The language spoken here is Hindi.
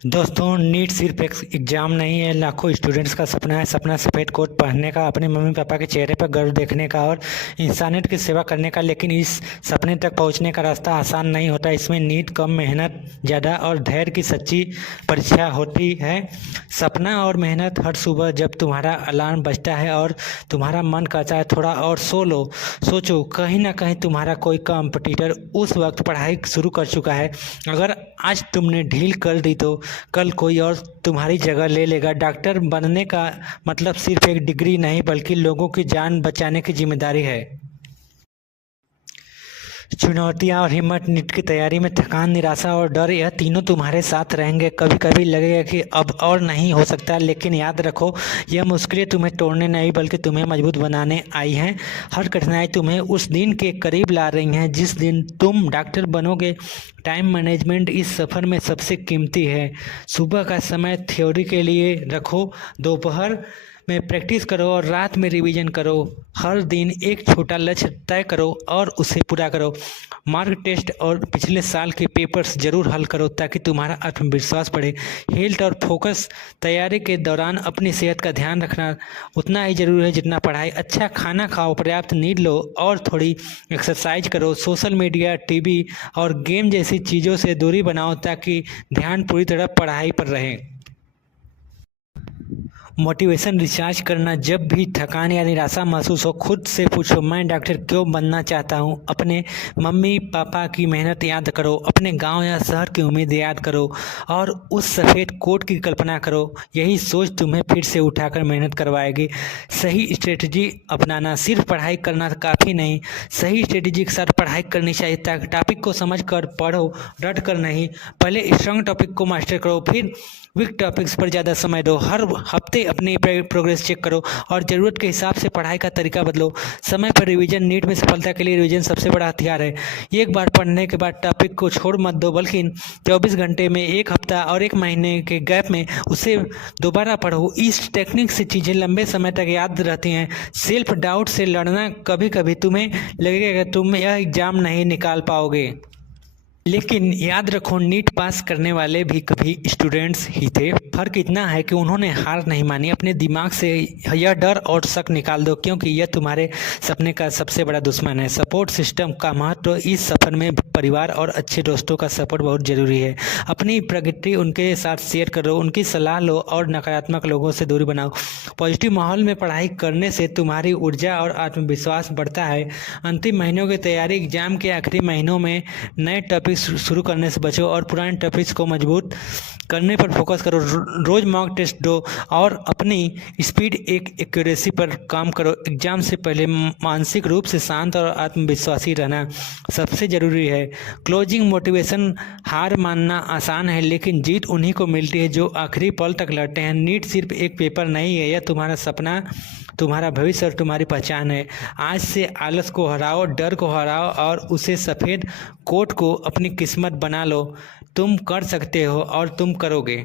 दोस्तों, नीट सिर्फ एक एग्जाम नहीं है, लाखों स्टूडेंट्स का सपना है। सपना सफ़ेद कोट पहनने का, अपने मम्मी पापा के चेहरे पर गर्व देखने का और इंसानियत की सेवा करने का। लेकिन इस सपने तक पहुंचने का रास्ता आसान नहीं होता। इसमें नीट कम, मेहनत ज़्यादा और धैर्य की सच्ची परीक्षा होती है। सपना और मेहनत। हर सुबह जब तुम्हारा अलार्म बजता है और तुम्हारा मन कहता है थोड़ा और सो लो, सोचो कहीं ना कहीं तुम्हारा कोई कॉम्पिटिटर उस वक्त पढ़ाई शुरू कर चुका है। अगर आज तुमने ढील कर दी तो कल कोई और तुम्हारी जगह ले लेगा। डॉक्टर बनने का मतलब सिर्फ एक डिग्री नहीं, बल्कि लोगों की जान बचाने की जिम्मेदारी है। चुनौतियां और हिम्मत। नीट की तैयारी में थकान, निराशा और डर, यह तीनों तुम्हारे साथ रहेंगे। कभी कभी लगेगा कि अब और नहीं हो सकता, लेकिन याद रखो, यह मुश्किलें तुम्हें तोड़ने नहीं बल्कि तुम्हें मजबूत बनाने आई हैं। हर कठिनाई तुम्हें उस दिन के करीब ला रही हैं जिस दिन तुम डॉक्टर बनोगे। टाइम मैनेजमेंट इस सफ़र में सबसे कीमती है। सुबह का समय थ्योरी के लिए रखो, दोपहर में प्रैक्टिस करो और रात में रिवीजन करो। हर दिन एक छोटा लक्ष्य तय करो और उसे पूरा करो। मार्क टेस्ट और पिछले साल के पेपर्स जरूर हल करो ताकि तुम्हारा आत्मविश्वास बढ़े। हेल्थ और फोकस। तैयारी के दौरान अपनी सेहत का ध्यान रखना उतना ही जरूरी है जितना पढ़ाई। अच्छा खाना खाओ, पर्याप्त नींद लो और थोड़ी एक्सरसाइज करो। सोशल मीडिया, टीवी और गेम जैसी चीज़ों से दूरी बनाओ ताकि ध्यान पूरी तरह पढ़ाई पर रहे। मोटिवेशन रिचार्ज करना। जब भी थकान या निराशा महसूस हो, खुद से पूछो, मैं डॉक्टर क्यों बनना चाहता हूँ। अपने मम्मी पापा की मेहनत याद करो, अपने गांव या शहर की उम्मीद याद करो और उस सफ़ेद कोट की कल्पना करो। यही सोच तुम्हें फिर से उठाकर मेहनत करवाएगी। सही स्ट्रेटजी अपनाना। सिर्फ पढ़ाई करना काफ़ी नहीं, सही स्ट्रेटजी के साथ पढ़ाई करनी चाहिए। ताकि टॉपिक को समझ कर पढ़ो, रट कर नहीं। पहले स्ट्रॉन्ग टॉपिक को मास्टर करो, फिर वीक टॉपिक्स पर ज़्यादा समय दो। हर हफ्ते अपनी प्रोग्रेस चेक करो और ज़रूरत के हिसाब से पढ़ाई का तरीका बदलो। समय पर रिवीजन। नीट में सफलता के लिए रिवीजन सबसे बड़ा हथियार है। एक बार पढ़ने के बाद टॉपिक को छोड़ मत दो, बल्कि 24 घंटे में, एक हफ्ता और एक महीने के गैप में उसे दोबारा पढ़ो। इस टेक्निक से चीज़ें लंबे समय तक याद रहती हैं। सेल्फ डाउट से लड़ना। कभी कभी तुम्हें लगेगा कि तुम यह एग्ज़ाम नहीं निकाल पाओगे, लेकिन याद रखो, नीट पास करने वाले भी कभी स्टूडेंट्स ही थे। फर्क इतना है कि उन्होंने हार नहीं मानी। अपने दिमाग से यह डर और शक निकाल दो, क्योंकि यह तुम्हारे सपने का सबसे बड़ा दुश्मन है। सपोर्ट सिस्टम का महत्व। इस सफर में परिवार और अच्छे दोस्तों का सपोर्ट बहुत ज़रूरी है। अपनी प्रगति उनके साथ शेयर करो, उनकी सलाह लो और नकारात्मक लोगों से दूरी बनाओ। पॉजिटिव माहौल में पढ़ाई करने से तुम्हारी ऊर्जा और आत्मविश्वास बढ़ता है। अंतिम महीनों की तैयारी। एग्जाम के आखिरी महीनों में नए टॉपिक शुरू करने से बचो और पुराने टॉपिक्स को मजबूत करने पर फोकस करो। रोज मॉक टेस्ट दो और अपनी स्पीड एक्यूरेसी पर काम करो। एग्जाम से पहले मानसिक रूप से शांत और आत्मविश्वासी रहना सबसे ज़रूरी है। Closing motivation. हार मानना आसान है, लेकिन जीत उन्हीं को मिलती है जो आखिरी पल तक लड़ते हैं। नीट सिर्फ एक पेपर नहीं है, यह तुम्हारा सपना, तुम्हारा भविष्य और तुम्हारी पहचान है। आज से आलस को हराओ, डर को हराओ और उसे सफ़ेद कोट को अपनी किस्मत बना लो। तुम कर सकते हो और तुम करोगे।